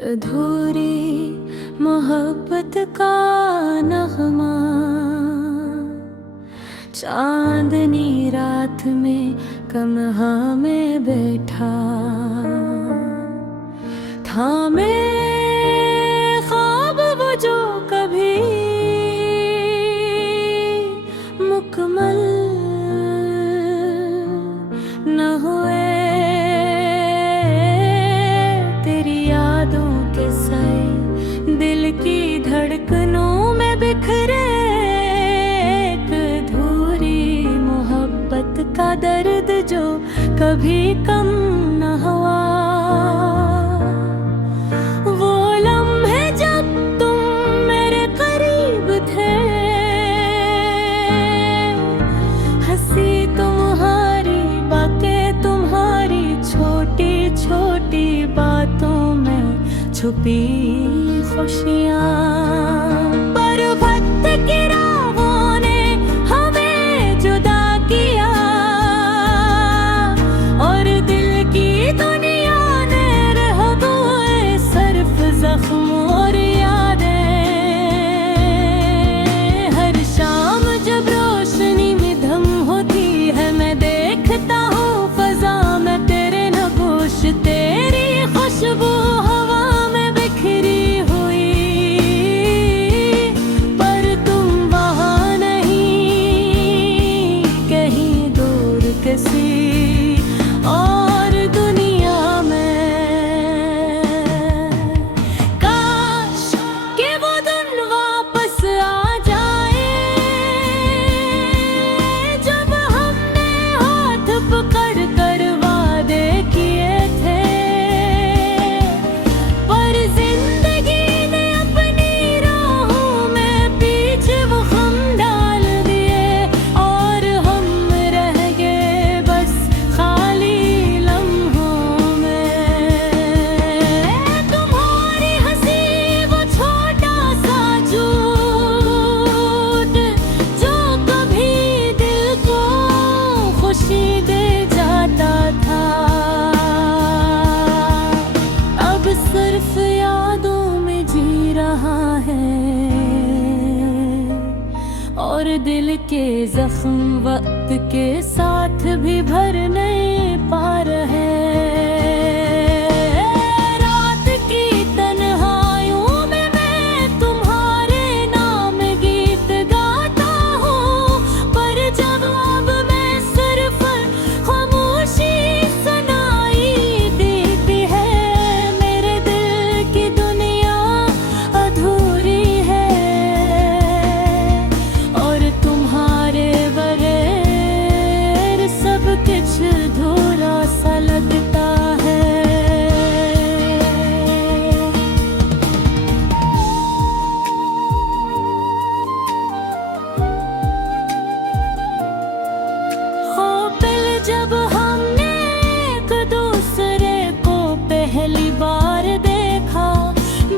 अधूरी मोहब्बत का नगमा, चांदनी रात में कमहा में बैठा, थामे ख्वाब वो जो कभी मुकम्मल न हुए। तेरी यादों के साए दिल की धड़कनों में बिखरे, एक अधूरी मोहब्बत का दर्द जो कभी कम न हुआ। वो लम्हे जब तुम मेरे करीब थे, हंसी तुम्हारी बातें तुम्हारी छोटी छोटी बातों में छुपी खुशियाँ। पर वक्त की राहों ने हमें जुदा किया, और दिल की दुनिया ने रह गए सिर्फ जख्म और यादें। हर शाम जब रोशनी में धम होती है, मैं देखता हूँ फजा में तेरे नगोश, तेरी खुशबू हवा में बिखरी हुई। पर तुम वहाँ नहीं, कहीं दूर किसी और दुनिया में। काश कि वो दिन वापस आ जाए, जब हमने हाथ पकड़ कर वादे किए थे। पर जिंदगी ने अपनी राहों में बीच वो हम डाल दिए, और हम रह गए बस खाली लम्हों में। तुम्हारी हंसी वो छोटा सा झूठ, जो कभी दिल को खुशी दे जाता था, अब सिर्फ यादों में जी रहा है। और दिल के जख्म वक्त के साथ भी भर नहीं पा रहे। रात की तन्हाइयों में मैं तुम्हारे नाम गीत गाता हूँ, पर जवाब में सिर्फ खामोशी सुनाई देती है। मेरे दिल की दुनिया अधूरी है, और तुम्हारे बगैर सब कुछ अधूरा सा लगता है। हो पल जब हमने एक दूसरे को पहली बार देखा,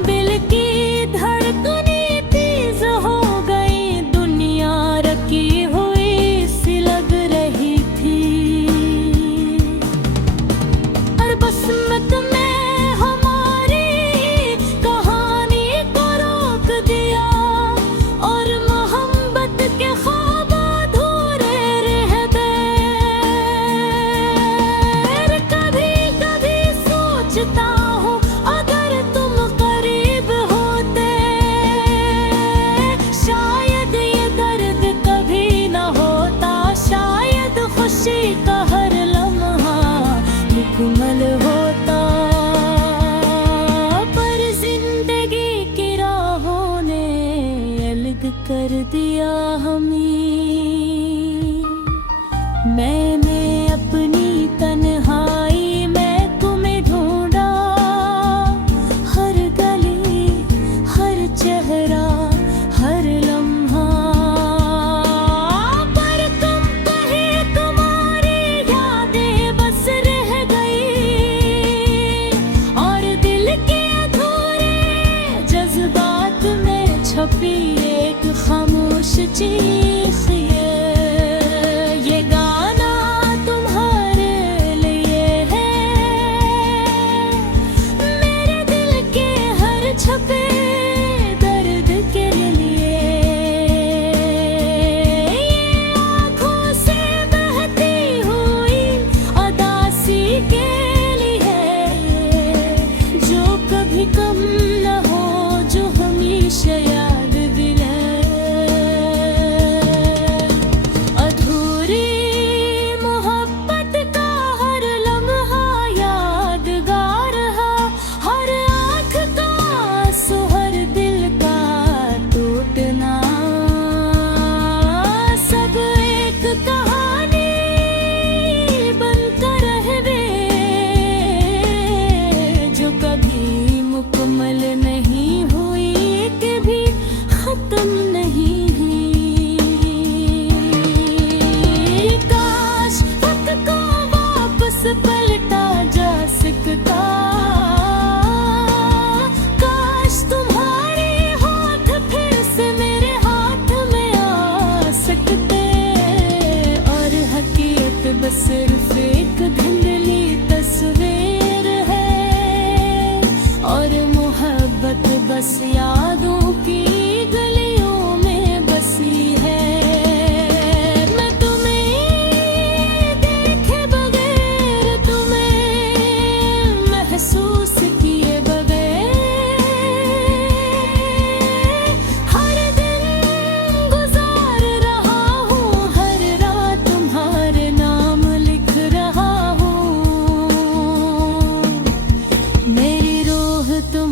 दिल की धड़कनें तेज हो गई, दुनिया रखी हुई सी लग रही थी। और बसमत में हमारी कहानी को रोक दिया, और मोहब्बत के ख्वाब अधूरे रह गए। कभी कभी सोचता हूँ अगर तुम करीब होते, शायद ये दर्द कभी न होता, शायद खुशी का हर लम्हा मुकम्मल होता। पर जिंदगी की राहों ने अलग कर दिया हमें। मैंने अपनी तन्हाई में तुम्हें ढूंढा, हर गली हर चेहरा हर लम्हा। पर तुम कहीं तुम्हारी यादें बस रह गई, और दिल के अधूरे जज्बात में छपी एक खामोश चीख। ये गाना तुम्हारे लिए है, मेरे दिल के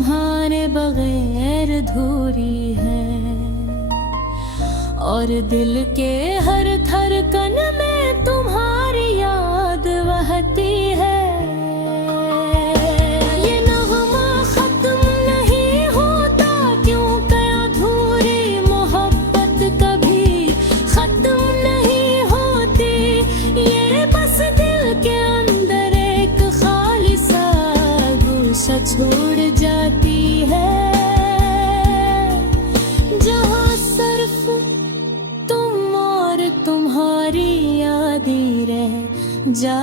तुम्हारे बगैर अधूरी है, और दिल के हर धड़कन में तुम्हारी याद बहती है। ये नगमा खत्म नहीं होता, क्योंकि अधूरी मोहब्बत कभी खत्म नहीं होती। ये बस दिल के अंदर एक खाली सा गुस्सा छोड़ जाती है, जहाँ सिर्फ तुम और तुम्हारी यादें रह जा